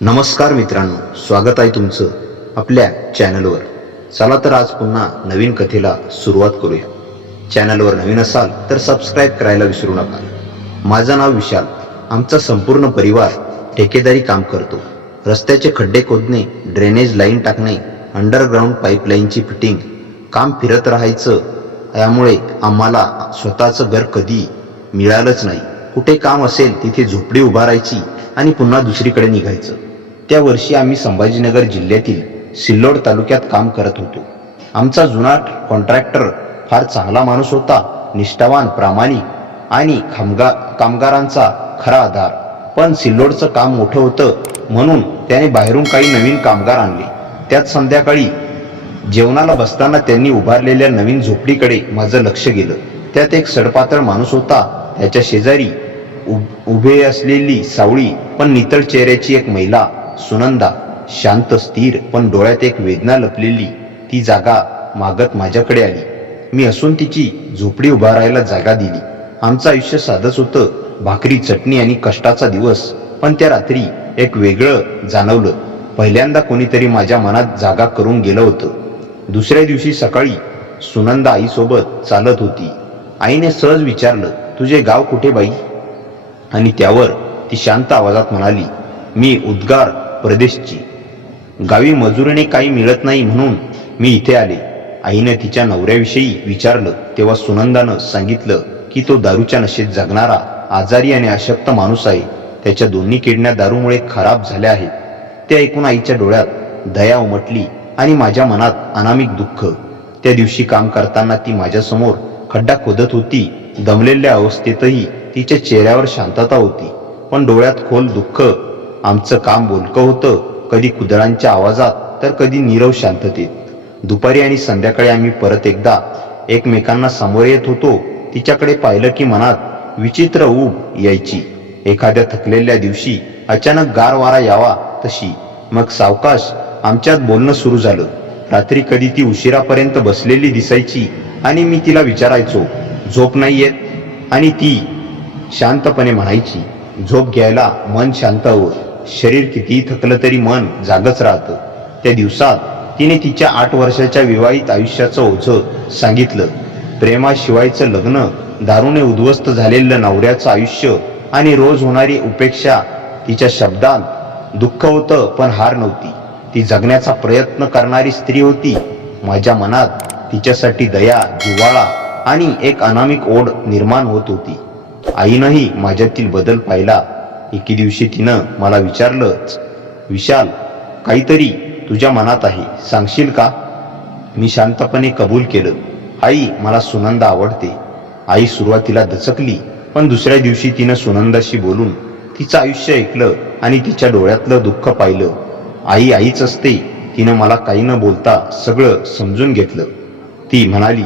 नमस्कार मित्रांनो, स्वागत आहे तुमचं आपल्या चॅनलवर. चला तर आज पुन्हा नवीन कथेला सुरुवात करूया. चॅनलवर नवीन असाल तर सबस्क्राईब करायला विसरू नका. माझं नाव विशाल. आमचा संपूर्ण परिवार ठेकेदारी काम करतो. रस्त्याचे खड्डे खोदणे, ड्रेनेज लाईन टाकणे, अंडरग्राऊंड पाईपलाईनची फिटिंग, काम फिरत राहायचं. यामुळे आम्हाला स्वतःचं घर कधी मिळालंच नाही. कुठे काम असेल तिथे झोपडी उभारायची आणि पुन्हा दुसरीकडे निघायचं. त्या वर्षी आम्ही संभाजीनगर जिल्ह्यातील सिल्लोड तालुक्यात काम करत होतो. आमचा जुना कॉन्ट्रॅक्टर फार चांगला माणूस होता, निष्ठावान, प्रामाणिक आणि कामगारांचा खरा आधार. पण सिल्लोडचं काम मोठं होतं म्हणून त्याने बाहेरून काही नवीन कामगार आणले. त्यात संध्याकाळी जेवणाला बसताना त्यांनी उभारलेल्या नवीन झोपडीकडे माझं लक्ष गेलं. त्यात एक सडपातळ माणूस होता. त्याच्या शेजारी उभे असलेली सावळी पण नितळ चेहऱ्याची एक महिला, सुनंदा. शांत, स्थिर, पण डोळ्यात एक वेदना लपलेली. ती जागा मागत माझ्याकडे आली. मी हसून तिची झोपडी उभारायला जागा दिली. आमचं आयुष्य साधंच होतं, भाकरी, चटणी आणि कष्टाचा दिवस. पण त्या रात्री एक वेगळं जाणवलं. पहिल्यांदा कोणीतरी माझ्या मनात जागा करून गेलं होतं. दुसऱ्या दिवशी सकाळी सुनंदा आईसोबत चालत होती. आईने सहज विचारलं, तुझे गाव कुठे बाई? आणि त्यावर ती शांत आवाजात म्हणाली, मी उद्गार प्रदेशची. गावी मजुरीने काही मिळत नाही म्हणून मी इथे आले. आईनं तिच्या नवऱ्याविषयी विचारलं तेव्हा सुनंदानं सांगितलं की तो दारूच्या नशेत जगणारा, आजारी आणि अशक्त माणूस आहे. त्याच्या दोन्ही किडण्या दारूमुळे खराब झाल्या आहेत. ते ऐकून आईच्या डोळ्यात दया उमटली आणि माझ्या मनात अनामिक दुःख. त्या दिवशी काम करताना ती माझ्यासमोर खड्डा खोदत होती. दमलेल्या अवस्थेतही तिच्या चेहऱ्यावर शांतता होती, पण डोळ्यात खोल दुःख. आमचं काम बोलकं होतं, कधी कुदळांच्या आवाजात तर कधी नीरव शांततेत. दुपारी आणि संध्याकाळी आम्ही परत एकदा एकमेकांना समोर येत होतो. तिच्याकडे पाहिलं की मनात विचित्र ऊब यायची. एखाद्या थकलेल्या दिवशी अचानक गार वारा यावा तशी. मग सावकाश आमच्यात बोलणं सुरू झालं. रात्री कधी ती उशिरापर्यंत बसलेली दिसायची आणि मी तिला विचारायचो, झोप नाही येत? आणि ती शांतपणे म्हणायची, झोप घ्यायला मन शांत हवं. शरीर कितीही थकलं तरी मन जागच राहतं. त्या दिवसात तिने तिच्या 8 वर्षाच्या विवाहित आयुष्याचं ओझं सांगितलं. प्रेमाशिवायचं लग्न, दारूने उद्ध्वस्त झालेलं नवऱ्याचं आयुष्य आणि रोज होणारी उपेक्षा. तिच्या शब्दांत दुःख होतं पण हार नव्हती. ती जगण्याचा प्रयत्न करणारी स्त्री होती. माझ्या मनात तिच्यासाठी दया, जिव्हाळा आणि एक अनामिक ओढ निर्माण होत होती. आईनंही माझ्यातील बदल पाहिला. एके दिवशी तिनं मला विचारलंच, विशाल, काहीतरी तुझ्या मनात आहे, सांगशील का? मी शांतपणे कबूल केलं. आई, मला सुनंदा आवडते. आई सुरुवातीला दचकली, पण दुसऱ्या दिवशी तिनं सुनंदाशी बोलून तिचं आयुष्य ऐकलं आणि तिच्या डोळ्यातलं दुःख पाहिलं. आई आईच असते. तिनं मला काही न बोलता सगळं समजून घेतलं. ती म्हणाली,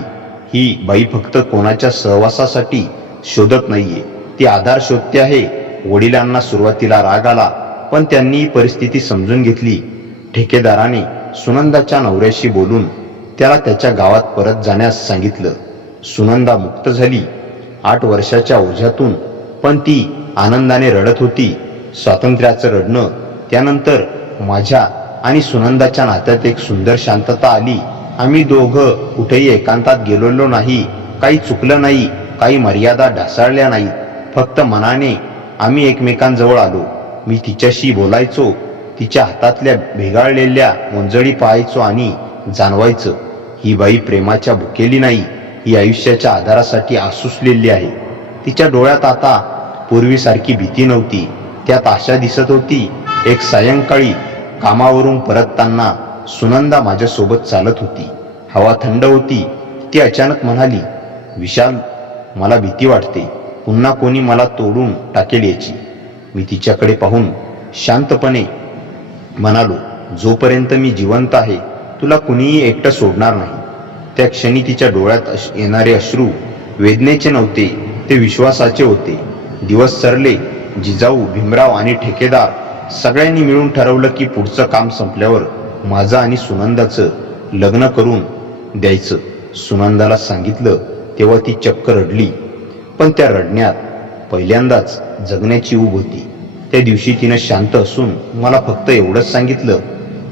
ही बाई फक्त कोणाच्या सहवासासाठी शोधत नाहीये, ती आधार शोधते आहे. वडिलांना सुरुवातीला राग आला, पण त्यांनी परिस्थिती समजून घेतली. ठेकेदाराने सुनंदाच्या नवऱ्याशी बोलून त्याला त्याच्या गावात परत जाण्यास सांगितलं. सुनंदा मुक्त झाली 8 वर्षाच्या ओझ्यातून. पण ती आनंदाने रडत होती, स्वातंत्र्याचं रडणं. त्यानंतर माझ्या आणि सुनंदाच्या नात्यात एक सुंदर शांतता आली. आम्ही दोघं कुठेही एकांतात गेलेलो नाही. काही चुकलं नाही, काही मर्यादा ढासळल्या नाहीत. फक्त मनाने आम्ही एकमेकांजवळ आलो. मी तिच्याशी बोलायचो, तिच्या हातातल्या भेगाळलेल्या मुंजळी पाहायचो आणि जाणवायचं, ही बाई प्रेमाच्या भुकेली नाही, ही आयुष्याच्या आधारासाठी आसुसलेली आहे. तिच्या डोळ्यात आता पूर्वीसारखी भीती नव्हती, त्यात आशा दिसत होती. एक सायंकाळी कामावरून परतताना सुनंदा माझ्यासोबत चालत होती. हवा थंड होती. ती अचानक म्हणाली, विशाल, मला भीती वाटते, पुन्हा कोणी मला तोडून टाकेल याची. मी तिच्याकडे पाहून शांतपणे म्हणालो, जोपर्यंत मी जिवंत आहे तुला कुणीही एकटं सोडणार नाही. त्या क्षणी तिच्या डोळ्यात येणारे अश्रू वेदनेचे नव्हते, ते विश्वासाचे होते. दिवस सरले. जिजाऊ, भीमराव आणि ठेकेदार सगळ्यांनी मिळून ठरवलं की पुढचं काम संपल्यावर माझं आणि सुनंदाचं लग्न करून द्यायचं. सुनंदाला सांगितलं तेव्हा ती चक्क रडली. पण त्या रडण्यात पहिल्यांदाच जगण्याची ऊब होती. त्या दिवशी तिनं शांत असून मला फक्त एवढंच सांगितलं,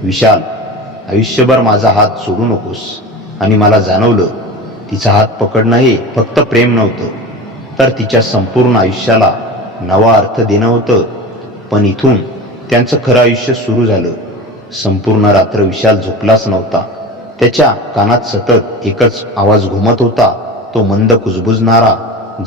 विशाल, आयुष्यभर माझा हात सोडू नकोस. आणि मला जाणवलं, तिचा हात पकडणं हे फक्त प्रेम नव्हतं, तर तिच्या संपूर्ण आयुष्याला नवा अर्थ देणं होतं. पण इथून त्यांचं खरं आयुष्य सुरू झालं. संपूर्ण रात्र विशाल झोपलाच नव्हता. त्याच्या कानात सतत एकच आवाज घुमत होता, तो मंद कुजबुजणारा,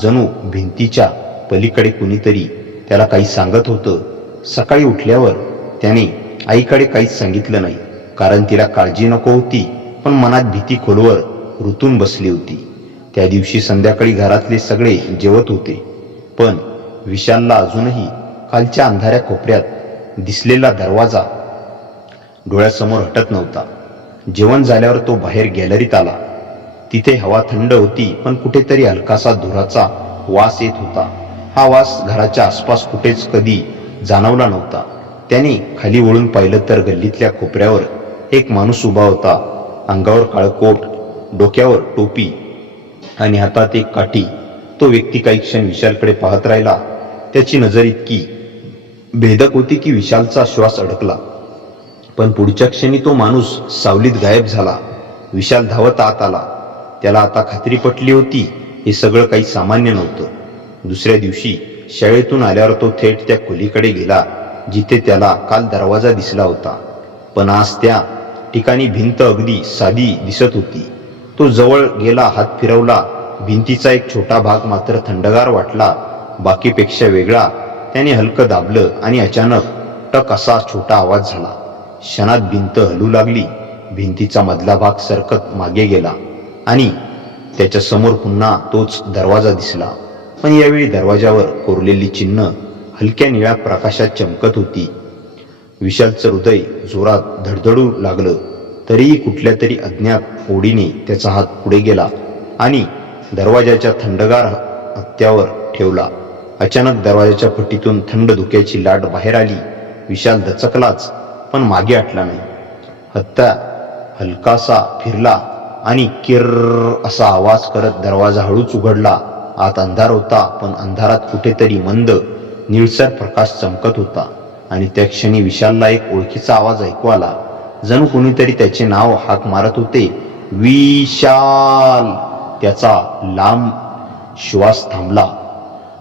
जणू भिंतीच्या पलीकडे कुणीतरी त्याला काही सांगत होतं. सकाळी उठल्यावर त्याने आईकडे काहीच सांगितलं नाही, कारण तिला काळजी नको होती, पण मनात भीती खोलवर रुतून बसली होती. त्या दिवशी संध्याकाळी घरातले सगळे जेवत होते, पण विशालला अजूनही खालच्या अंधाऱ्या कोपऱ्यात दिसलेला दरवाजा डोळ्यासमोर हटत नव्हता. जेवण झाल्यावर तो बाहेर गॅलरीत आला. तिथे हवा थंड होती, पण कुठेतरी हलकासा धुराचा वास येत होता. हा वास घराच्या आसपास कुठेच कधी जाणवला नव्हता. त्याने खाली वळून पाहिलं तर गल्लीतल्या कोपऱ्यावर एक माणूस उभा होता. अंगावर काळं कोट, डोक्यावर टोपी आणि हातात एक काठी. तो व्यक्ती काही क्षण विशालकडे पाहत राहिला. त्याची नजर इतकी भेदक होती की विशालचा श्वास अडकला. पण पुढच्या क्षणी तो माणूस सावलीत गायब झाला. विशाल धावत आत आला. त्याला आता खात्री पटली होती, हे सगळं काही सामान्य नव्हतं. दुसऱ्या दिवशी शाळेतून आल्यावर तो थेट त्या खोलीकडे गेला जिथे त्याला काल दरवाजा दिसला होता. पण आज त्या ठिकाणी भिंत अगदी साधी दिसत होती. तो जवळ गेला, हात फिरवला. भिंतीचा एक छोटा भाग मात्र थंडगार वाटला, बाकीपेक्षा वेगळा. त्याने हलकं दाबलं आणि अचानक टक असा छोटा आवाज झाला. क्षणात भिंत हलू लागली. भिंतीचा मधला भाग सरकत मागे गेला आणि त्याच्या समोर पुन्हा तोच दरवाजा दिसला. पण यावेळी दरवाजावर कोरलेली चिन्ह हलक्या निळ्या प्रकाशात चमकत होती. विशालचं हृदय जोरात धडधडू लागलं. तरीही कुठल्या तरी अज्ञात ओढीने त्याचा हात पुढे गेला आणि दरवाजाच्या थंडगार हत्त्यावर ठेवला. अचानक दरवाजाच्या फटीतून थंड धुक्याची लाट बाहेर आली. विशाल दचकलाच, पण मागे हटला नाही. हत्या हलकासा फिरला आणि किर्र असा आवाज करत दरवाजा हळूच उघडला. आत अंधार होता, पण अंधारात कुठेतरी मंद निळसर प्रकाश चमकत होता. आणि त्या क्षणी विशालला एक ओळखीचा आवाज ऐकू आला. जणू कोणीतरी त्याचे नाव हाक मारत होते, विशाल. त्याचा लांब श्वास थांबला.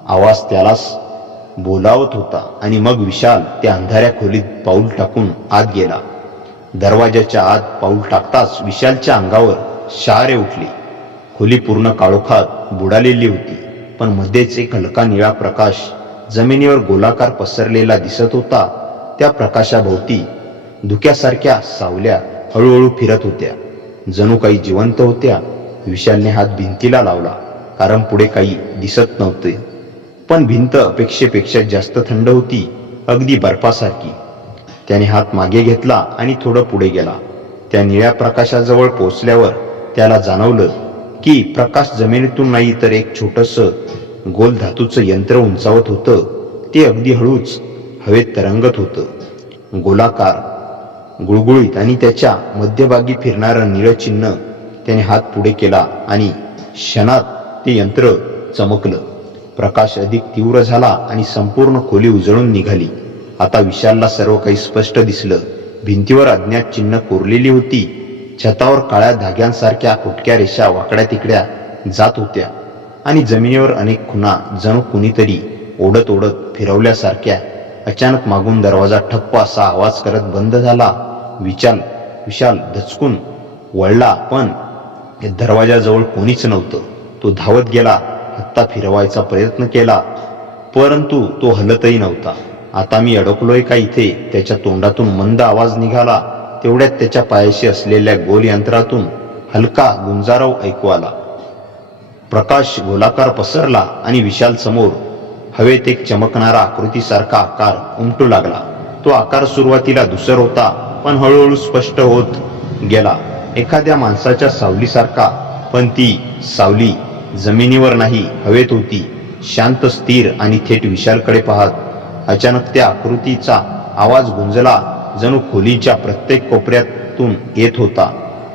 आवाज त्यालाच बोलावत होता. आणि मग विशाल त्या अंधाऱ्या खोलीत पाऊल टाकून आत गेला. दरवाजाच्या आत पाऊल टाकताच विशालच्या अंगावर शहारे उठले. खोली पूर्ण काळोखात बुडालेली होती, पण मध्येच एक हलका निळा प्रकाश जमिनीवर गोलाकार पसरलेला दिसत होता. त्या प्रकाशाभोवती धुक्यासारख्या सावल्या हळूहळू फिरत होत्या, जणू काही जिवंत होत्या. विशालने हात भिंतीला लावला, कारण पुढे काही दिसत नव्हते. पण भिंत अपेक्षेपेक्षा जास्त थंड होती, अगदी बर्फासारखी. त्याने हात मागे घेतला आणि थोडं पुढे गेला. त्या निळ्या प्रकाशाजवळ पोहोचल्यावर त्याला जाणवलं की प्रकाश जमिनीतून नाही, तर एक छोटंसं गोल धातूचं यंत्र उंचावत होतं. ते अगदी हळूच हवेत तरंगत होतं, गोलाकार, गुळगुळीत, आणि त्याच्या मध्यभागी फिरणारं निळं चिन्ह. त्याने हात पुढे केला आणि क्षणात ते यंत्र चमकलं. प्रकाश अधिक तीव्र झाला आणि संपूर्ण खोली उजळून निघाली. आता विशालला सर्व काही स्पष्ट दिसलं. भिंतीवर अज्ञात चिन्ह कोरलेली होती. छतावर काळ्या धाग्यांसारख्या फुटक्या रेषा वाकड्या तिकड्या जात होत्या आणि जमिनीवर अनेक खुणा, जणू कुणीतरी ओढत ओढत फिरवल्यासारख्या. अचानक मागून दरवाजा ठप्प असा आवाज करत बंद झाला. विशाल धचकून वळला, पण दरवाजाजवळ कोणीच नव्हतं. तो धावत गेला, हत्ता फिरवायचा प्रयत्न केला, परंतु तो हलतही नव्हता. आता मी अडकलोय का इथे? त्याच्या तोंडातून मंद आवाज निघाला. तेवढ्यात त्याच्या पायाशी असलेल्या गोल यंत्रातून हलका गुंजारव ऐकू आला. प्रकाश गोलाकार पसरला आणि विशाल समोर हवेत एक चमकणारा आकृतीसारखा आकार उमटू लागला. तो आकार सुरुवातीला धुसर होता, पण हळूहळू स्पष्ट होत गेला, एखाद्या माणसाच्या सावलीसारखा. पण ती सावली जमिनीवर नाही, हवेत होती, शांत, स्थिर आणि थेट विशालकडे पाहत. अचानक त्या आकृतीचा आवाज गुंजला, जणू खोलीच्या प्रत्येक कोपऱ्यातून येत होता.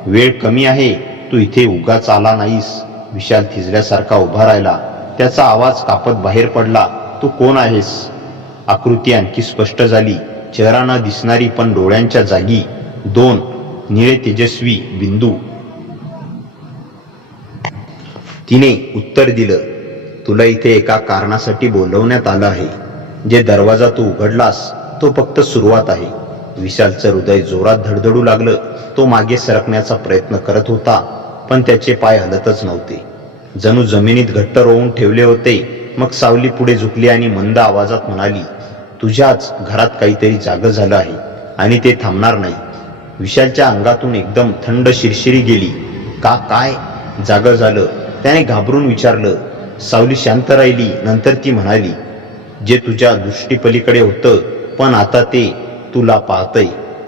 वेळ कमी आहे, तू इथे उगाच आला नाहीस. विशाल थिजल्यासारखा उभा राहिला. त्याचा आवाज कापत बाहेर पडला, तू कोण आहेस? आकृती आणखी स्पष्ट झाली. चेहरा न दिसणारी पण डोळ्यांच्या जागी 2 निळे तेजस्वी बिंदू. तिने उत्तर दिलं, तुला इथे एका कारणासाठी बोलवण्यात आलं आहे. जे दरवाजा तू उघडलास तो फक्त सुरुवात आहे. विशालचं हृदय जोरात धडधडू लागलं. तो मागे सरकण्याचा प्रयत्न करत होता, पण त्याचे पाय हलतच नव्हते. जणू जमिनीत घट्ट रोवून ठेवले होते. मग सावली पुढे झुकली आणि मंद आवाजात म्हणाली, तुझ्याच घरात काहीतरी जागं झालं आहे आणि ते थांबणार नाही. विशालच्या अंगातून एकदम थंड शिरशिरी गेली. काय जागं झालं? त्याने घाबरून विचारलं. सावली शांत राहिली. नंतर ती म्हणाली, जे तुझ्या दृष्टीपलीकडे होतं पण आता ते तुला पाहतंय.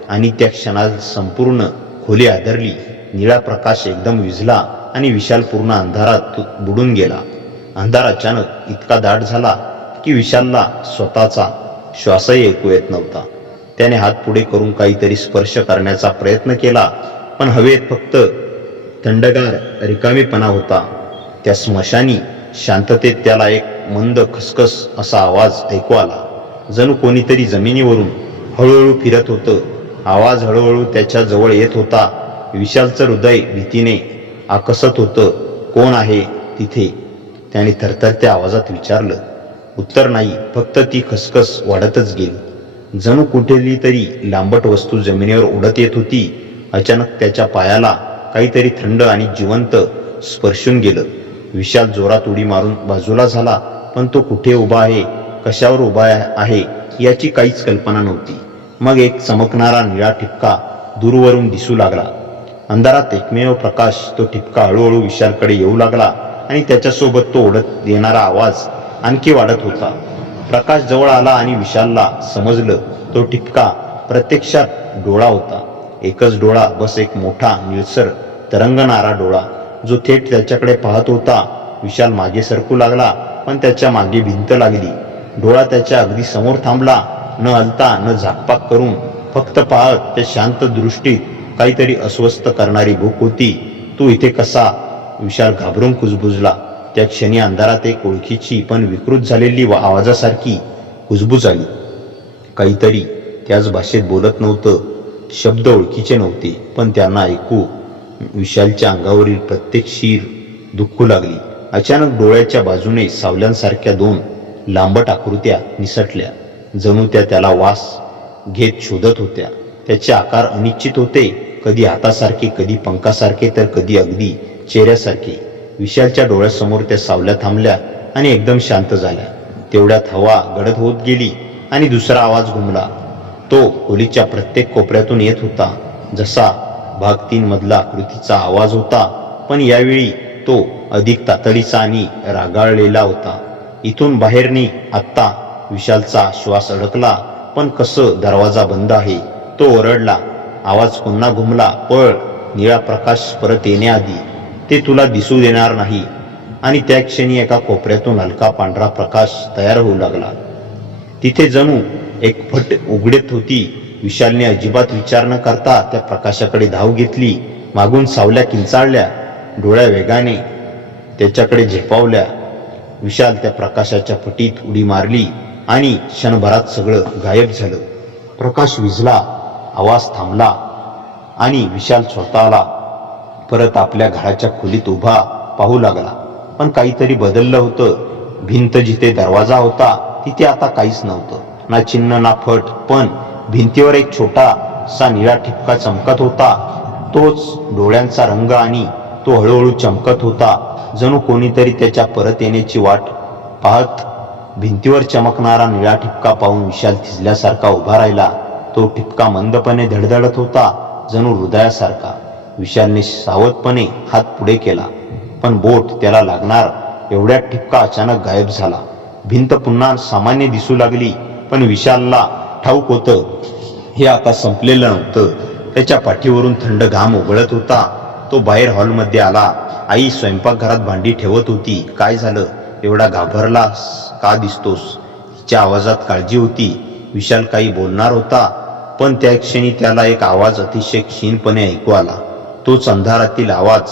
आणि त्या क्षणात संपूर्ण खोली आदरली. निळा प्रकाश एकदम विझला आणि विशाल पूर्ण अंधारात बुडून गेला. अंधार अचानक इतका दाट झाला की विशालला स्वतःचा श्वासही ऐकू येत नव्हता. त्याने हात पुढे करून काहीतरी स्पर्श करण्याचा प्रयत्न केला, पण हवेत फक्त थंडगार रिकामीपणा होता. त्या स्मशानी शांततेत त्याला एक मंद खसखस असा आवाज ऐकू आला. जणू कोणीतरी जमिनीवरून हळूहळू फिरत होतं. आवाज हळूहळू त्याच्या जवळ येत होता. विशालचं हृदय भीतीने आकसत होतं. कोण आहे तिथे? त्याने थरथरत्या आवाजात विचारलं. उत्तर नाही, फक्त ती खसखस वाढतच गेली. जणू कुठली तरी लांबट वस्तू जमिनीवर उडत येत होती. अचानक त्याच्या पायाला काहीतरी थंड आणि जिवंत स्पर्शून गेलं. विशाल जोरात उडी मारून बाजूला झाला, पण तो कुठे उभा आहे, कशावर उभा आहे याची काहीच कल्पना नव्हती. मग एक चमकणारा निळा ठिपका दूरवरून दिसू लागला. अंधारात एकमेव प्रकाश. तो ठिपका हळूहळू विशालकडे येऊ लागला आणि त्याच्यासोबत तो ओढत येणारा आवाज आणखी वाढत होता. प्रकाश जवळ आला आणि विशालला समजलं तो ठिपका प्रत्यक्षात डोळा होता. एकच डोळा, बस एक मोठा निळसर तरंगणारा डोळा जो थेट त्याच्याकडे पाहत होता. विशाल मागे सरकू लागला, पण त्याच्या मागे भिंत लागली. डोळा त्याच्या अगदी समोर थांबला. न हलता न झाकपाक करून फक्त पाहत. त्या शांत दृष्टीत काहीतरी अस्वस्थ करणारी भूक होती. तू इथे कसा? विशाल घाबरून कुजबुजला. त्या क्षणी अंधारात एक ओळखीची पण विकृत झालेली आवाजासारखी कुजबूज आली. काहीतरी त्याच भाषेत बोलत नव्हतं. शब्द ओळखीचे नव्हते, पण त्यांना ऐकू विशालच्या अंगावरील प्रत्येक शीर दुखू लागली. अचानक डोळ्याच्या बाजूने सावल्यांसारख्या 2 लांबट आकृत्या निसटल्या. जणू त्या त्याला वास घेत शोधत होत्या. त्याचे आकार अनिश्चित होते, कधी हातासारखे, कधी पंखासारखे, तर कधी अगदी चेहऱ्यासारखे. विशालच्या डोळ्यासमोर त्या सावल्या थांबल्या आणि एकदम शांत झाल्या. तेवढ्यात हवा गडद होत गेली आणि दुसरा आवाज घुमला. तो खोलीच्या प्रत्येक कोपऱ्यातून येत होता. जसा भाग 3 मधला आकृतीचा आवाज होता, पण यावेळी तो अधिक तातडीचा आणि रागाळलेला होता. इथून बाहेर निघ आत्ता. विशालचा श्वास अडकला. पण कसं? दरवाजा बंद आहे. तो ओरडला. आवाज पुन्हा घुमला. पळ. निळा प्रकाश परत येण्याआधी ते तुला दिसू देणार नाही. आणि त्या क्षणी एका कोपऱ्यातून हलका पांढरा प्रकाश तयार होऊ लागला. तिथे जणू एक फट उघडत होती. विशालने अजिबात विचार न करता त्या प्रकाशाकडे धाव घेतली. मागून सावल्या किंचाळल्या. डोळ्या वेगाने त्याच्याकडे झेपावल्या. विशाल त्या प्रकाशाच्या फटीत उडी मारली आणि क्षणभरात सगळं गायब झालं. प्रकाश विझला, आवाज थांबला आणि विशाल स्वतःला परत आपल्या घराच्या खोलीत उभा पाहू लागला. पण काहीतरी बदललं होतं. भिंत जिथे दरवाजा होता तिथे आता काहीच नव्हतं. ना चिन्ह ना फट, पण भिंतीवर एक छोटासा निळा ठिपका चमकत होता. तोच डोळ्यांचा रंग आणि तो हळूहळू चमकत होता. जणू कोणीतरी त्याच्या परत येण्याची वाट पाहत. भिंतीवर चमकणारा निळा ठिपका पाहून विशाल थिजल्यासारखा उभा राहिला. तो ठिपका मंदपणे धडधडत होता, जणू हृदयासारखा. विशालने सावधपणे हात पुढे केला, पण बोट त्याला लागणार एवढ्यात ठिपका अचानक गायब झाला. भिंत पुन्हा सामान्य दिसू लागली, पण विशालला ठाऊक होतं हे आता संपलेलं नव्हतं. त्याच्या पाठीवरून थंड घाम उगळत होता. तो बाहेर हॉलमध्ये आला. आई स्वयंपाकघरात भांडी ठेवत होती. काय झालं? एवढा घाबरलास का दिसतोस? तिच्या आवाजात काळजी होती. विशाल काही बोलणार होता, पण त्या क्षणी त्याला एक आवाज अतिशय क्षीणपणे ऐकू आला. तोच अंधारातील आवाज,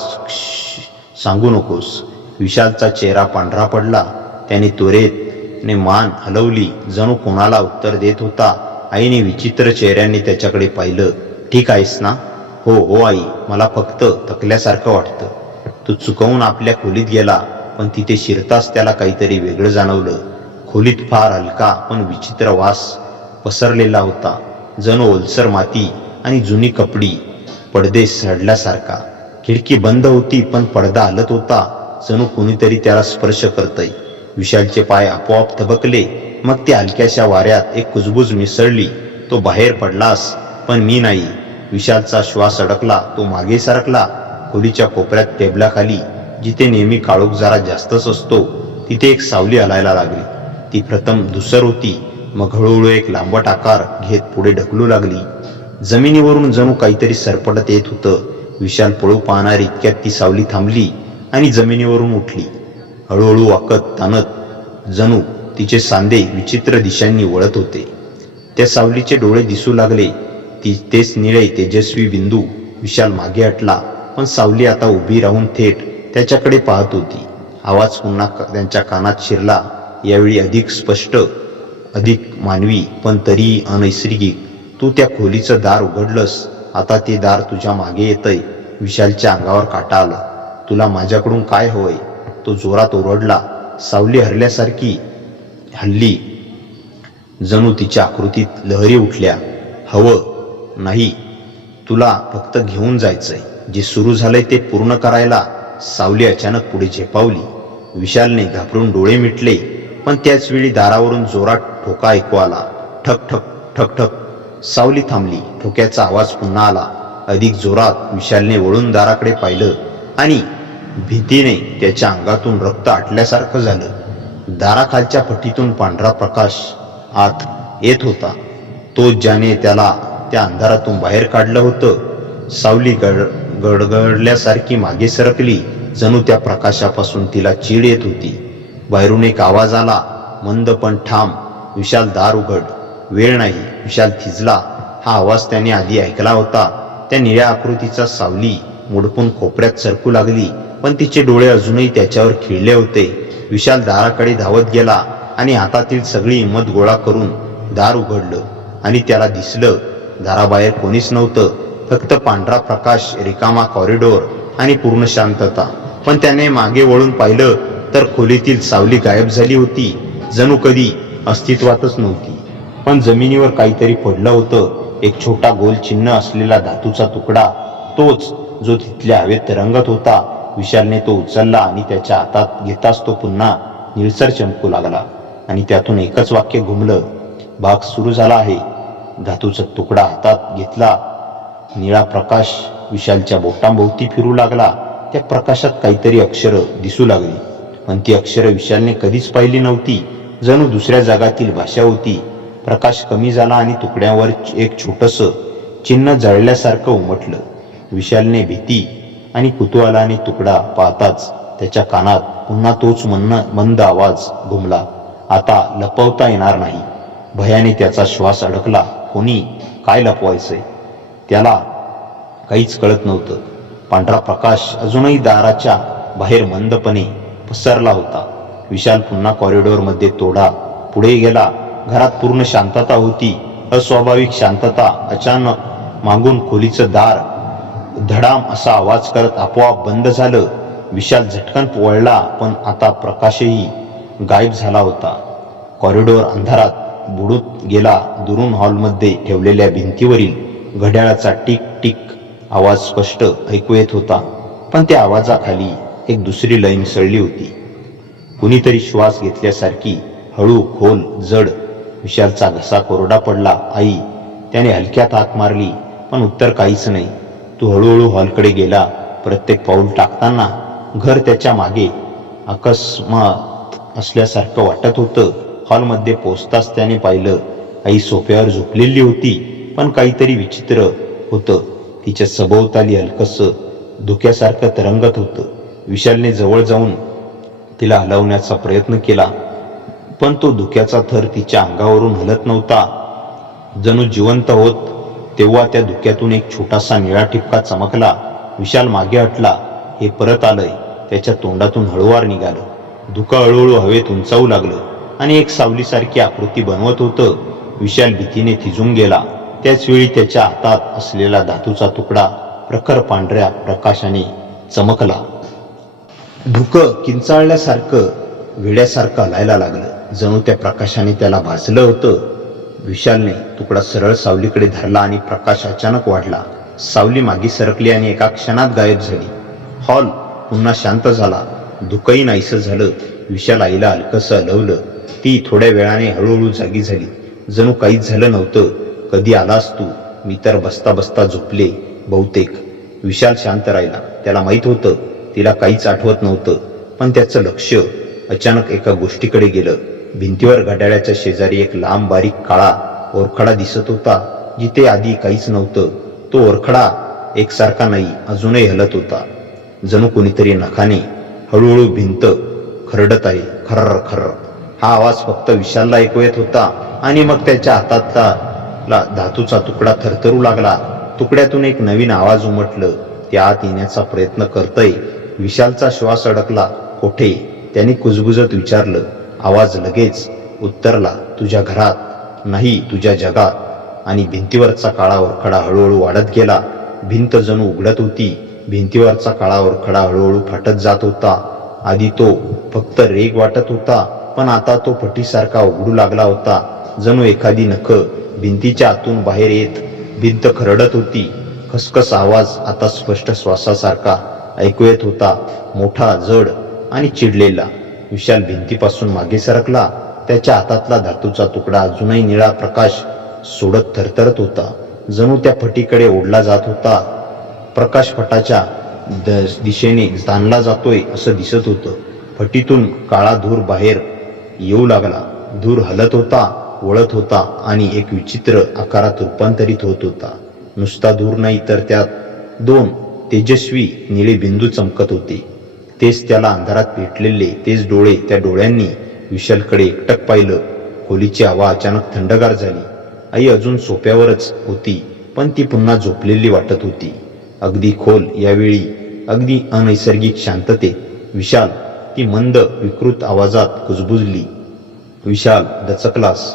सांगू नकोस. विशालचा चेहरा पांढरा पडला. त्याने त्वरेत ने मान हलवली, जणू कोणाला उत्तर देत होता. आईने विचित्र चेहऱ्याने त्याच्याकडे पाहिलं. ठीक आहेस ना? हो हो आई, मला फक्त थकल्यासारखं वाटतं. तो चुकवून आपल्या खोलीत गेला, पण तिथे शिरताच त्याला काहीतरी वेगळं जाणवलं. खोलीत फार हलका पण विचित्र वास पसरलेला होता, जणू ओलसर माती आणि जुनी कपडी. पडदे सडल्यासारखा. खिडकी बंद होती पण पडदा हलत होता, जणू कुणीतरी त्याला स्पर्श करतंय. विशालचे पाय आपोआप थबकले. मग त्या हलक्याशा वाऱ्यात एक कुजबुज मिसळली. तो बाहेर पडलास, पण मी नाही. विशालचा श्वास अडकला. तो मागे सरकला. खोलीच्या कोपऱ्यात टेबलाखाली, जिथे नेहमी काळोख जरा जास्तच असतो, तिथे एक सावली हलायला लागली. ती प्रथम धुसर होती, मग हळूहळू एक लांबट आकार घेत पुढे ढकलू लागली. जमिनीवरून जणू काहीतरी सरपटत येत होतं. विशाल पळू पाहणार इतक्यात ती सावली थांबली आणि जमिनीवरून उठली. हळूहळू वाकत ताणत, जणू तिचे सांधे विचित्र दिशांनी वळत होते. त्या सावलीचे डोळे दिसू लागले, तेच निळे तेजस्वी बिंदू. विशाल मागे हटला, पण सावली आता उभी राहून थेट त्याच्याकडे पाहत होती. आवाज पुन्हा त्यांच्या कानात शिरला, यावेळी अधिक स्पष्ट, अधिक मानवी, पण तरीही अनैसर्गिक. तू त्या खोलीचं दार उघडलंस, आता ते दार तुझ्या मागे येतंय. विशालच्या अंगावर काटा आला. तुला माझ्याकडून काय हवंय? तो जोरात ओरडला. सावली हरल्यासारखी हल्ली, जणू तिच्या आकृतीत लहरी उठल्या. हवं नाही, तुला फक्त घेऊन जायचंय. जे सुरू झालंय ते पूर्ण करायला. सावली अचानक पुढे झेपावली. विशालने घाबरून डोळे मिटले, पण त्याच वेळी दारावरून जोरात ठोका ऐकू आला. ठक ठक ठक ठक. सावली थांबली. ठोक्याचा आवाज पुन्हा आला, अधिक जोरात. विशालने वळून दाराकडे पाहिलं आणि भीतीने त्याच्या अंगातून रक्त आटल्यासारखं झालं. दाराखालच्या फटीतून पांढरा प्रकाश आत येत होता, तो ज्याने त्याला त्या अंधारातून बाहेर काढलं होतं. सावली गडगडल्यासारखी मागे सरकली, जणू त्या प्रकाशापासून तिला चीड येत होती. बाहेरून एक आवाज आला, मंद पण ठाम. विशाल, दार उघड. वेळ नाही. विशाल थिजला. हा आवाज त्याने आधी ऐकला होता. त्या निळ्या आकृतीचा सावली मुडपून कोपऱ्यात सरकू लागली, पण तिचे डोळे अजूनही त्याच्यावर खिळले होते. विशाल दाराकडे धावत गेला आणि हातातील सगळी हिंमत गोळा करून दार उघडलं. आणि त्याला दिसलं, दाराबाहेर कोणीच नव्हतं, फक्त पांढरा प्रकाश, रिकामा कॉरिडॉर आणि पूर्ण शांतता. पण त्याने मागे वळून पाहिलं तर खोलीतील सावली गायब झाली होती, जणू कधी अस्तित्वातच नव्हती. पण जमिनीवर काहीतरी पडलं होतं, एक छोटा गोल चिन्ह असलेला धातूचा तुकडा, तोच जो तिथल्या हवेत तरंगत होता. विशालने तो उचलला आणि त्याच्या हातात घेताच तो पुन्हा निळसर चमकू लागला आणि त्यातून एकच वाक्य घुमलं, भाग सुरू झाला आहे. धातूचा तुकडा हातात घेतला. निळा प्रकाश विशालच्या बोटांभोवती फिरू लागला. त्या प्रकाशात काहीतरी अक्षरं दिसू लागली, पण ती अक्षरं विशालने कधीच पाहिली नव्हती, जणू दुसऱ्या जगातील भाषा होती. प्रकाश कमी झाला आणि तुकड्यावर एक छोटंसं चिन्ह जळल्यासारखं उमटलं. विशालने भीती आणि कुतूहलाने तुकडा पाहताच त्याच्या कानात पुन्हा तोच मंद आवाज घुमला, आता लपवता येणार नाही. भयाने त्याचा श्वास अडकला. कोणी काय लपवायचंय? त्याला काहीच कळत नव्हतं. पांढरा प्रकाश अजूनही दाराच्या बाहेर मंदपणे पसरला होता. विशाल पुन्हा कॉरिडॉरमध्ये थोडा पुढे गेला. घरात पूर्ण शांतता होती, अस्वाभाविक शांतता. अचानक मागून खोलीचं दार धडाम असा आवाज करत आपोआप बंद झालं. विशाल झटकन वळला, पण आता प्रकाशही गायब झाला होता. कॉरिडॉर अंधारात बुडून गेला. दुरून हॉलमध्ये ठेवलेल्या भिंतीवरील घड्याळाचा टिक टिक आवाज स्पष्ट ऐकू येत होता, पण त्या आवाजाखाली एक दुसरी लय मिसळली होती. कुणीतरी श्वास घेतल्यासारखी, हळू, खोल, जड. विशालचा घसा कोरडा पडला. आई, त्याने हलक्यात हाक मारली, पण उत्तर काहीच नाही. तो हळूहळू हॉलकडे गेला. प्रत्येक पाऊल टाकताना घर त्याच्या मागे अकस्मात असल्यासारखं वाटत होतं. हॉलमध्ये पोहोचताच त्याने पाहिलं, आई सोफ्यावर झोपलेली होती, पण काहीतरी विचित्र होतं. तिच्या सभोवताली हलकसं धुक्यासारखं तरंगत होतं. विशालने जवळ जाऊन तिला हलवण्याचा प्रयत्न केला, पण तो धुक्याचा थर तिच्या अंगावरून हलत नव्हता, जणू जिवंत होत. तेव्हा त्या धुक्यातून एक छोटासा निळा ठिपका चमकला. विशाल मागे हटला. हे परत आलंय. त्याच्या तोंडातून हळूवार निघालं. धुकं हळूहळू हवेत उंचावू लागलं. आणि एक सावलीसारखी आकृती बनवत होतं. विशाल भीतीने थिजून गेला. त्याचवेळी त्याच्या हातात असलेला धातूचा तुकडा प्रखर पांढऱ्या प्रकाशाने चमकला. डोकं किंचाळल्यासारखं वेड्यासारखं हलायला लागलं. जणू त्या प्रकाशाने त्याला भासलं होतं. विशालने तुकडा सरळ सावलीकडे धरला आणि प्रकाश अचानक वाढला. सावली मागे सरकली आणि एका क्षणात गायब झाली. हॉल पुन्हा शांत झाला. धुकंही नाहीसं झालं. विशाल आईला हलकंसं हलवलं. ती थोड्या वेळाने हळूहळू जागी झाली. जणू काहीच झालं नव्हतं. कधी आलास तू? मी तर बसता बसता झोपले बहुतेक. विशाल शांत राहिला. त्याला माहीत होतं तिला काहीच आठवत नव्हतं. पण त्याचं लक्ष अचानक एका गोष्टीकडे गेलं. भिंतीवर घड्याळाच्या शेजारी एक लांब बारीक काळा ओरखडा दिसत होता. जिथे आधी काहीच नव्हतं. तो ओरखडा एकसारखा नाही, अजूनही हलत होता. जणू कोणीतरी नखाने हळूहळू भिंत खरडत आहे. खर्र खर्र हा आवाज फक्त विशालला ऐकू येत होता. आणि मग त्याच्या हातातला धातूचा तुकडा थरथरू लागला. तुकड्यातून एक नवीन आवाज उमटलं. ते आत येण्याचा प्रयत्न करतय. विशालचा श्वास अडकला. कोठे? त्याने कुजबुजत विचारलं. आवाज लगेच उत्तरला. तुझ्या घरात नाही, तुझ्या जगात. आणि भिंतीवरचा काळा ओरखडा हळूहळू वाढत गेला. भिंत जणू उघडत होती. भिंतीवरचा काळा ओरखडा हळूहळू फाटत जात होता. आधी तो फक्त रेग वाटत होता, पण आता तो फटीसारखा उघडू लागला होता. जणू एखादी नखं भिंतीच्या आतून बाहेर येत भिंत खरडत होती. खसखस आवाज आता स्पष्ट श्वासासारखा ऐकू येत होता. मोठा, जड आणि चिडलेला. विशाल भिंतीपासून मागे सरकला. त्याच्या हातातला धातूचा तुकडा अजूनही निळा प्रकाश सोडत थरथरत होता. जणू त्या फटीकडे ओढला जात होता. प्रकाश फटाच्या दिशेने ताणला जातोय असं दिसत होतं. फटीतून काळा धूर बाहेर येऊ लागला. धूर हलत होता, वळत होता आणि एक विचित्र आकारात रूपांतरित होत होता. नुसता धूर नाही, तर त्यात दोन तेजस्वी निळे बिंदू चमकत होते. तेच त्याला अंधारात पेटलेले तेच डोळे. त्या डोळ्यांनी विशालकडे एकटक पाहिलं. खोलीची हवा अचानक थंडगार झाली. आई अजून सोफ्यावरच होती, पण ती पुन्हा झोपलेली वाटत होती. अगदी खोल. यावेळी अगदी अनैसर्गिक शांततेत. विशाल, ती मंद विकृत आवाजात कुजबुजली. विशाल, दचकलास?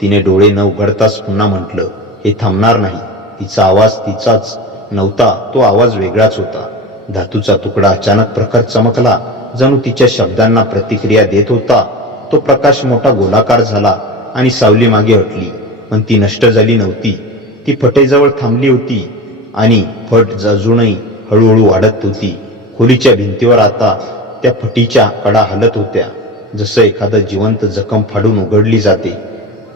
तिने डोळे न उघडताच पुन्हा म्हटलं. हे थांबणार नाही. तिचा आवाज तिचाच नव्हता. तो आवाज वेगळाच होता. धातूचा तुकडा अचानक प्रखर चमकला. जणू तिच्या शब्दांना प्रतिक्रिया देत होता. तो प्रकाश मोठा गोलाकार झाला आणि सावली मागे हटली. पण ती नष्ट झाली नव्हती. ती फटेजवळ थांबली होती आणि फट अजूनही हळूहळू वाढत होती. खोलीच्या भिंतीवर आता त्या फटीच्या कडा हलत होत्या, जसं एखादं जिवंत जखम फाडून उघडली जाते.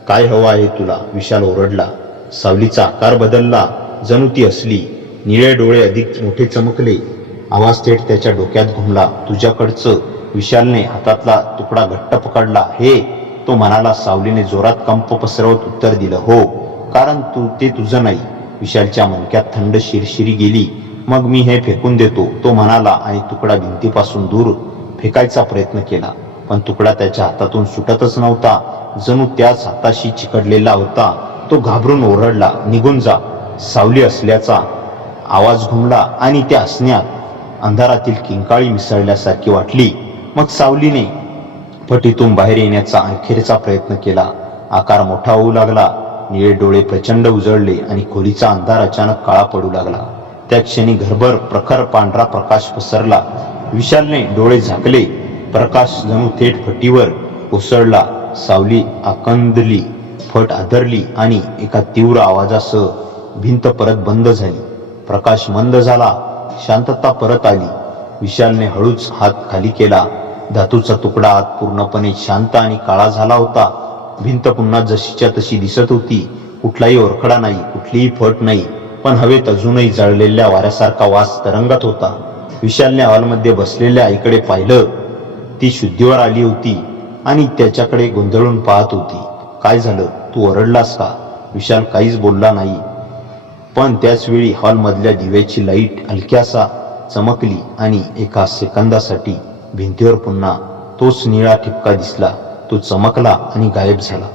काय हवं आहे तुला? विशाल ओरडला. सावलीचा आकार बदलला. जणू ती असली. निळे डोळे अधिक मोठे चमकले. आवाज थेट त्याच्या डोक्यात घुमला. तुझ्याकडचं? विशालने हातातला तुकडा घट्ट पकडला. हे? तो म्हणाला. सावलीने जोरात कंप पसरवत उत्तर दिलं. हो, कारण ते तुझं नाही. विशालच्या मणक्यात थंड शिरशिरी गेली. मग मी हे फेकून देतो, तो म्हणाला आणि तुकडा भिंतीपासून दूर फेकायचा प्रयत्न केला. पण तुकडा त्याच्या हातातून सुटतच नव्हता. जणू त्याच हाताशी चिकटलेला होता. तो घाबरून ओरडला. निघून जा. सावली असल्याचा आवाज घुमला आणि त्या हसण्यात अंधारातील किंकाळी मिसळल्यासारखी वाटली. मग सावलीने फटीतून बाहेर येण्याचा अखेरचा प्रयत्न केला. आकार मोठा होऊ लागला. निळे डोळे प्रचंड उजळले आणि खोलीचा अंधार अचानक काळा पडू लागला. त्या क्षणी घरभर प्रखर पांढरा प्रकाश पसरला. विशालने डोळे झाकले. प्रकाश जणू थेट फटीवर कोसळला. सावली आकंदली. फट आदरली आणि एका तीव्र आवाजासह भिंत परत बंद झाली. प्रकाश मंद झाला. शांतता परत आली. विशालने हळूच हात खाली केला. धातूचा तुकडा आत पूर्णपणे शांत आणि काळा झाला होता. भिंत पुन्हा जशीच्या तशी दिसत होती. कुठलाही ओरखडा नाही, कुठलीही फट नाही, पण हवेत अजूनही जळलेल्या वाऱ्यासारखा वास तरंगत होता. विशालने हॉलमध्ये बसलेल्या आईकडे पाहिलं. ती शुद्धीवर आली होती आणि त्याच्याकडे गोंधळून पाहत होती. काय झालं? तू ओरडलास का? विशाल काहीच बोलला नाही. पण त्याच वेळी हॉलमधल्या दिव्याची लाईट हलक्यासा चमकली आणि एका सेकंदासाठी भिंतीवर पुन्हा तोच निळा ठिपका दिसला. तो चमकला आणि गायब झाला.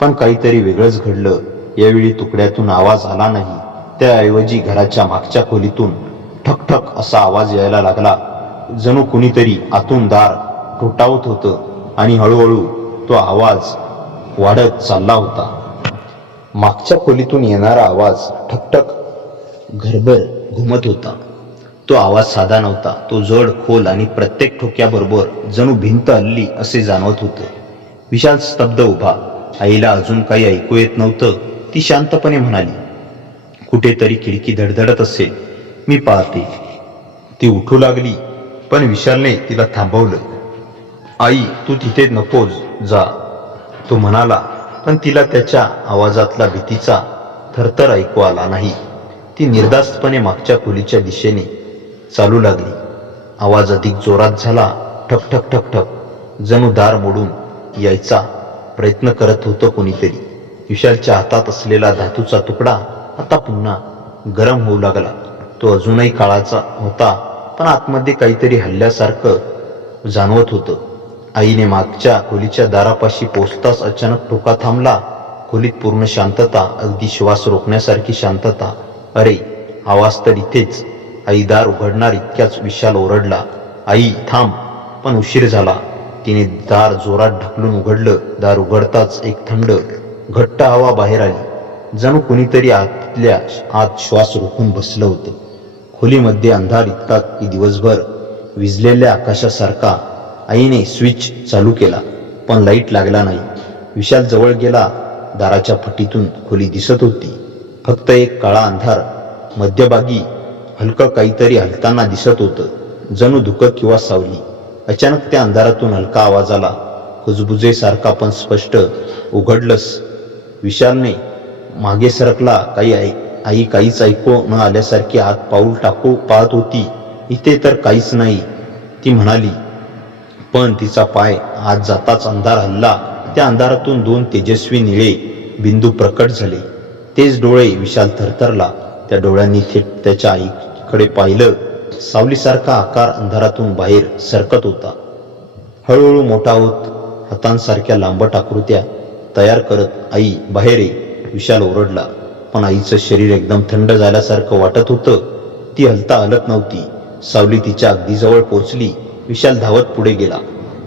पण काहीतरी वेगळंच घडलं. यावेळी तुकड्यातून आवाज आला नाही. त्याऐवजी घराच्या मागच्या खोलीतून ठकठक असा आवाज यायला लागला. जणू कुणीतरी आतून दार ठोठावत होतं आणि हळूहळू तो आवाज वाढत चालला होता. मागच्या खोलीतून येणारा आवाज ठकठक घरभर घुमत होता. तो आवाज साधा नव्हता. तो जड, खोल आणि प्रत्येक ठोक्याबरोबर जणू भिंत हलली असे जाणवत होतं. विशाल स्तब्ध उभा. आईला अजून काही ऐकू येत नव्हतं. ती शांतपणे म्हणाली, कुठेतरी खिडकी धडधडत असेल, मी पाहते. ती उठू लागली, पण विशालने तिला थांबवलं. आई, तू तिथे नकोस जा, तो म्हणाला, पण तिला त्याच्या आवाजातला भीतीचा थरथर ऐकू आला नाही. ती निर्धास्तपणे मागच्या खोलीच्या दिशेने चालू लागली. आवाज अधिक जोरात झाला. ठक ठक ठक ठक, जणू दार मोडून यायचा प्रयत्न करत होतं कोणीतरी. विशालच्या हातात असलेला धातूचा तुकडा आता पुन्हा गरम होऊ लागला. तो अजूनही काळाचा होता, पण आतमध्ये काहीतरी हल्ल्यासारखं जाणवत होतं. आईने मागच्या खोलीच्या दारापाशी पोचताच अचानक ठोका थांबला. खोलीत पूर्ण शांतता, अगदी श्वास रोखण्यासारखी शांतता. अरे, आवाज तर इथेच. आई दार उघडणार इतक्याच विशाल ओरडला, आई थांब. पण उशीर झाला. तिने दार जोरात ढकलून उघडलं. दार उघडताच एक थंड, घट्ट हवा बाहेर आली. जणू कुणीतरी आतल्या आत श्वास रोखून बसलं होतं. खोलीमध्ये अंधार इतका की दिवसभर विझलेल्या आकाशासारखा. आईने स्विच चालू केला, पण लाईट लागला नाही. विशाल जवळ गेला. दाराच्या फटीतून खोली दिसत होती. फक्त एक काळा अंधार. मध्यभागी हलकं काहीतरी हलताना दिसत होतं, जणू धुकं किंवा सावली. अचानक त्या अंधारातून हलका आवाज आला, कुजबुजेसारखा पण स्पष्ट. उघडलंस? विशालने मागे सरकला. आई काहीच ऐकू न आल्यासारखी आत पाऊल टाकू पाहत होती. इथे तर काहीच नाही, ती म्हणाली. पण तिचा पाय आत जाताच अंधार हलला. त्या अंधारातून दोन तेजस्वी निळे बिंदू प्रकट झाले. तेच डोळे. विशाल थरथरला. त्या डोळ्यांनी थेट त्याच्या आईकडे पाहिलं. सावलीसारखा आकार अंधारातून बाहेर सरकत होता, हळूहळू मोठा होत, हातांसारख्या लांबट आकृत्या तयार करत. आई, बाहेर ये, विशाल ओरडला. पण आईचं शरीर एकदम थंड झाल्यासारखं वाटत होतं. ती हलता हलत नव्हती. सावली तिच्या अगदी जवळ पोचली. विशाल धावत पुढे गेला.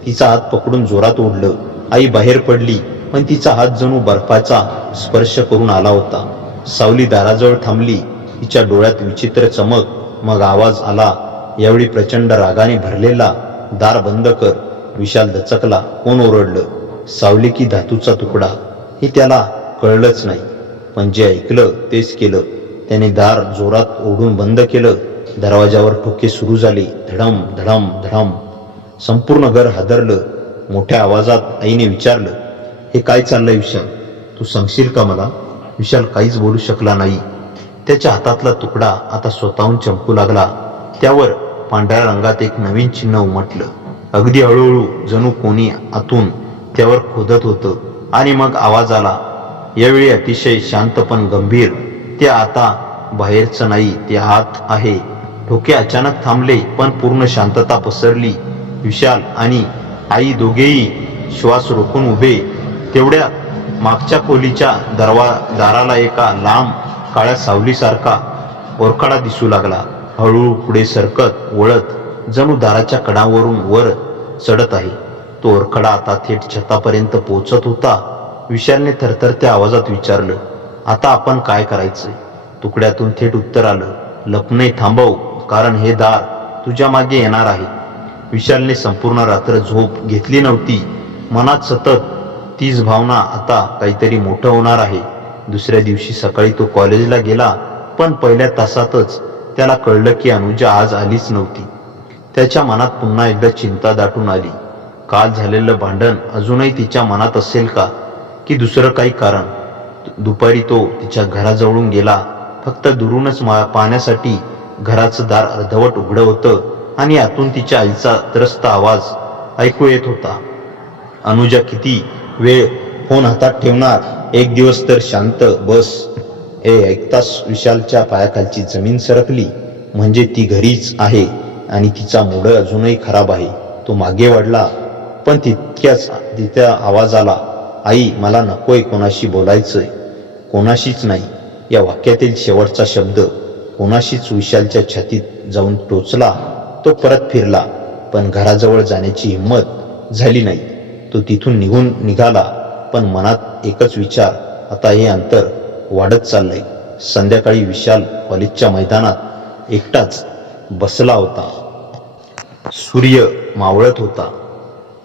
तिचा हात पकडून जोरात ओढलं. आई बाहेर पडली, पण तिचा हात जणू बर्फाचा स्पर्श करून आला होता. सावली दाराजवळ थांबली. तिच्या डोळ्यात विचित्र चमक. मग आवाज आला, यावेळी प्रचंड रागाने भरलेला, दार बंद कर. विशाल दचकला. कोण ओरडलं? सावली की धातूचा तुकडा? हे त्याला कळलंच नाही. पण जे ऐकलं तेच केलं. त्याने दार जोरात ओढून बंद केलं. दरवाजावर ठोके सुरू झाले. धडम धडम धडम. संपूर्ण घर हादरलं. मोठ्या आवाजात आईने विचारलं, हे काय चाललंय विशाल? तू सांगशील का मला? विशाल काहीच बोलू शकला नाही. त्याच्या हातातला तुकडा आता स्वतःहून चमकू लागला. त्यावर पांढऱ्या रंगात एक नवीन चिन्ह उमटलं. अगदी हळूहळू, जणू कोणी आतून त्यावर खोदत होतं. आणि मग आवाज आला. यावेळी अतिशय शांत पण गंभीर. ते आता बाहेरचं नाही, ते आत आहे. ठोके अचानक थांबले, पण पूर्ण शांतता पसरली. विशाल आणि आई दोघेही श्वास रोखून उभे. तेवढ्यात मागच्या खोलीच्या दाराला एका लांब काळ्या सावलीसारखा ओरखडा दिसू लागला. हळूहळू पुढे सरकत, वळत, जणू दाराच्या कडावरून वर चढत आहे. तो ओरखडा आता थेट छतापर्यंत पोहोचत होता. विशालने थरथरत्या आवाजात विचारलं, आता आपण काय करायचंय? तुकड्यातून थेट उत्तर आलं, लपणे थांबव, कारण हे दार तुझ्या मागे येणार आहे. विशालने संपूर्ण रात्र झोप घेतली नव्हती. मनात सतत तीच भावना, आता काहीतरी मोठं होणार आहे. दुसऱ्या दिवशी सकाळी तो कॉलेजला गेला, पण पहिल्या तासातच त्याला कळलं की अनुजा आज आलीच नव्हती. त्याच्या मनात पुन्हा एकदा चिंता दाटून आली. काल झालेलं भांडण अजूनही तिच्या मनात असेल का, की दुसरं काही कारण? दुपारी तो तिच्या घराजवळून गेला, फक्त दुरूनच पाहण्यासाठी. घराचं दार अर्धवट उघडं होतं आणि आतून तिच्या आईचा त्रस्त आवाज ऐकू येत होता. अनुजा किती वेळ फोन हातात ठेवणार? एक दिवस तर शांत बस. हे ऐकताच विशालच्या पायाखालची जमीन सरकली. म्हणजे ती घरीच आहे आणि तिचा मूड अजूनही खराब आहे. तो मागे वळला, पण तितक्याच तिचा आवाज आला, आई, मला नकोय कोणाशी बोलायचंय. कोणाशीच नाही. या वाक्यातील शेवटचा शब्द कोणाशीच विशालच्या छातीत जाऊन टोचला. तो परत फिरला, पण घराजवळ जाण्याची हिंमत झाली नाही. तो तिथून निघाला, पण मनात एकच विचार, आता हे अंतर वाढत चाललंय. संध्याकाळी विशाल कॉलेजच्या मैदानात एकटाच बसला होता. सूर्य मावळत होता,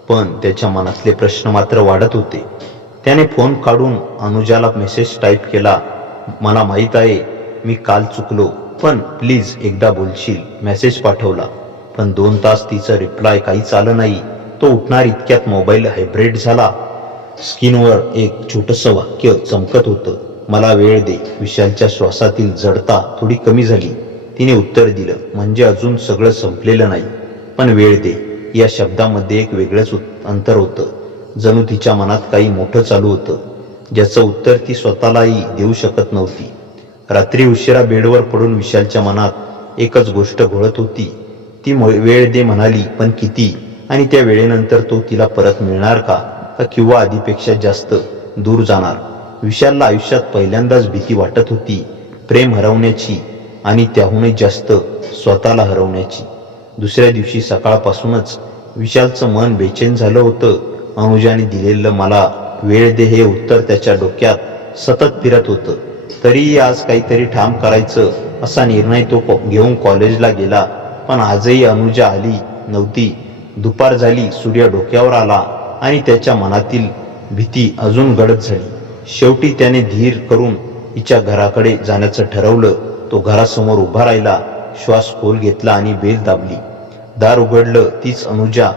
पण त्याच्या मनातले प्रश्न मात्र वाढत होते. त्याने फोन काढून अनुजाला मेसेज टाईप केला, मला माहित आहे मी काल चुकलो, पण प्लीज एकदा बोलशील. मेसेज पाठवला, पण 2 तास तिचं रिप्लाय काहीच आलं नाही. तो उठणार इतक्यात मोबाईल व्हायब्रेट झाला. स्क्रीनवर एक छोटंसं वाक्य चमकत होतं, मला वेळ दे. विशालच्या श्वासातील जडता थोडी कमी झाली. तिने उत्तर दिलं, म्हणजे अजून सगळं संपलेलं नाही, पण वेळ दे. या शब्दामध्ये एक वेगळंच अंतर होतं. जणू तिच्या मनात काही मोठं चालू होतं, ज्याचं उत्तर ती स्वतःलाही देऊ शकत नव्हती. रात्री उशिरा बेडवर पडून विशालच्या मनात एकच गोष्ट घोळत होती. ती वेळ दे म्हणाली, पण किती? आणि त्या वेळेनंतर तो तिला परत मिळणार का, किंवा आधीपेक्षा जास्त दूर जाणार? विशालला आयुष्यात पहिल्यांदाच भीती वाटत होती, प्रेम हरवण्याची, आणि त्याहूनही जास्त स्वतःला हरवण्याची. दुसऱ्या दिवशी सकाळपासूनच विशालचं मन बेचैन झालं होतं. अनुजाने दिलेलं मला वेळ दे हे उत्तर त्याच्या डोक्यात सतत फिरत होतं. तरीही आज काहीतरी ठाम करायचं असा निर्णय तो घेऊन कॉलेजला गेला. पण आजही अनुजा आली नव्हती. दुपार झाली, सूर्य डोक्यावर आला आणि त्याच्या मनातील भीती अजून गडद झाली. शेवटी त्याने धीर करून तिच्या घराकडे जाण्याचं ठरवलं. तो घरासमोर उभा राहिला, श्वास खोल घेतला आणि बेल दाबली. दार उघडलं. तीच अनुजा,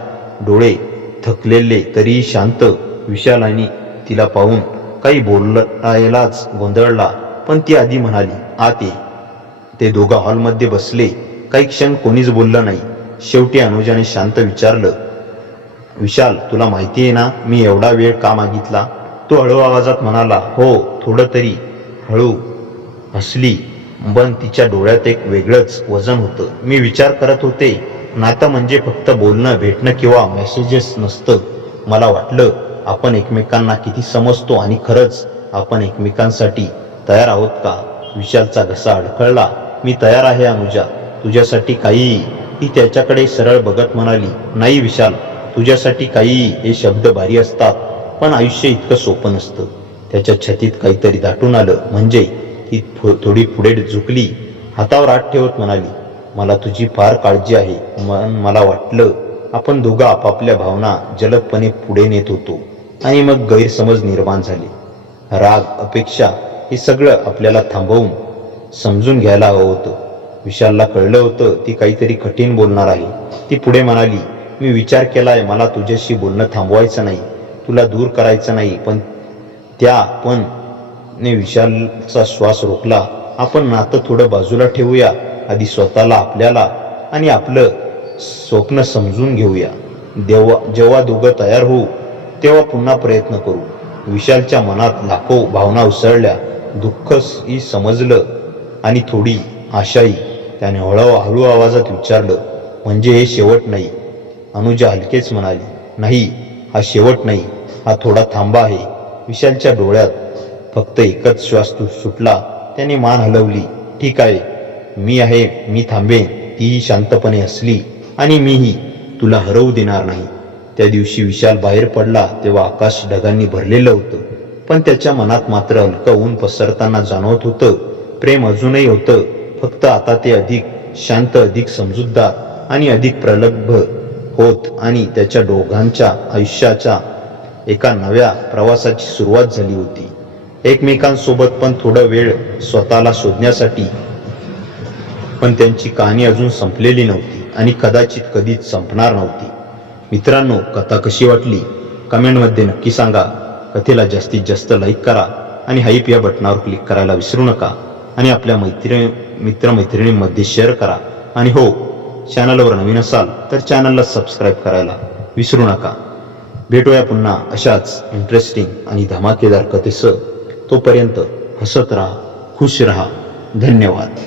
डोळे थकलेले तरीही शांत. विशालाने तिला पाहून काही बोलायलाच गोंधळला, पण ती आधी म्हणाली, आत ये. ते दोघं हॉलमध्ये बसले. काही क्षण कोणीच बोललं नाही. शेवटी अनुजाने शांत विचारलं, विशाल, तुला माहिती आहे ना मी एवढा वेळ का मागितला? तो हळू आवाजात म्हणाला, हो, थोडं तरी. हळू हसली, पण तिच्या डोळ्यात एक वेगळंच वजन होतं. मी विचार करत होते, नातं म्हणजे फक्त बोलणं, भेटणं किंवा मेसेजेस नसतं. मला वाटलं आपण एकमेकांना किती समजतो आणि खरंच आपण एकमेकांसाठी तयार आहोत का? विशालचा घसा अडखळला. मी तयार आहे अनुजा, तुझ्यासाठी काहीही. ती त्याच्याकडे सरळ बघत म्हणाली, नाही विशाल, तुझ्यासाठी काहीही हे शब्द भारी असतात, पण आयुष्य इतकं सोपं नसतं. त्याच्या छातीत काहीतरी दाटून आलं. म्हणजे? ती थोडी पुढे झुकली, हातावर हात ठेवत म्हणाली, मला तुझी फार काळजी आहे. मला वाटलं आपण दोघं आपापल्या भावना जलदपणे पुढे नेत होतो, आणि मग गैरसमज निर्माण झाले. राग, अपेक्षा, हे सगळं आपल्याला थांबवून समजून घ्यायला हवं होतं. विशालला कळलं होतं ती काहीतरी कठीण बोलणार आहे. ती पुढे म्हणाली, मी विचार केलाय, मला तुझ्याशी बोलणं थांबवायचं नाही, तुला दूर करायचं नाही, पण विशालचा श्वास रोखला. आपण नातं थोडं बाजूला ठेवूया. आधी स्वतःला, आपल्याला आणि आपलं स्वप्न समजून घेऊया. जेव्हा दोघं तयार होऊ तेव्हा पुन्हा प्रयत्न करू. विशालच्या मनात लाखो भावना उसळल्या. दुःखही समजलं आणि थोडी आशाही. त्याने हळू आवाजात विचारलं, म्हणजे हे शेवट नाही? अनुजा हलकेच म्हणाली, नाही, हा शेवट नाही, हा थोडा थांबा आहे. विशालच्या डोळ्यात फक्त एकच श्वास सुटला. त्याने मान हलवली, ठीक आहे, मी आहे, मी थांबेन. तीही शांतपणे हसली, आणि मीही तुला हरवू देणार नाही. त्या दिवशी विशाल बाहेर पडला तेव्हा आकाश ढगांनी भरलेलं होतं, पण त्याच्या मनात मात्र हलकं ऊन पसरताना जाणवत होतं. प्रेम अजूनही होतं, फक्त आता ते अधिक शांत, अधिक समजूतदार आणि अधिक प्रगल्भ होत. आणि त्याच्या दोघांच्या आयुष्याच्या एका नव्या प्रवासाची सुरुवात झाली होती, एकमेकांसोबत, पण थोडा वेळ स्वतःला शोधण्यासाठी. पण त्यांची कहाणी अजून संपलेली नव्हती आणि कदाचित कधीच संपणार नव्हती. मित्रांनो, कथा कशी वाटली कमेंटमध्ये नक्की सांगा. कथेला जास्तीत जास्त लाईक करा आणि हाईप या बटनावर क्लिक करायला विसरू नका. आणि आपल्या मित्रमैत्रिणींमध्ये शेअर करा. आणि हो, चॅनलवर नवीन असाल तर चॅनलला सबस्क्राईब करायला विसरू नका. भेटूया पुन्हा अशाच इंटरेस्टिंग आणि धमाकेदार कथेसह. तोपर्यंत हसत राहा, खुश राहा. धन्यवाद.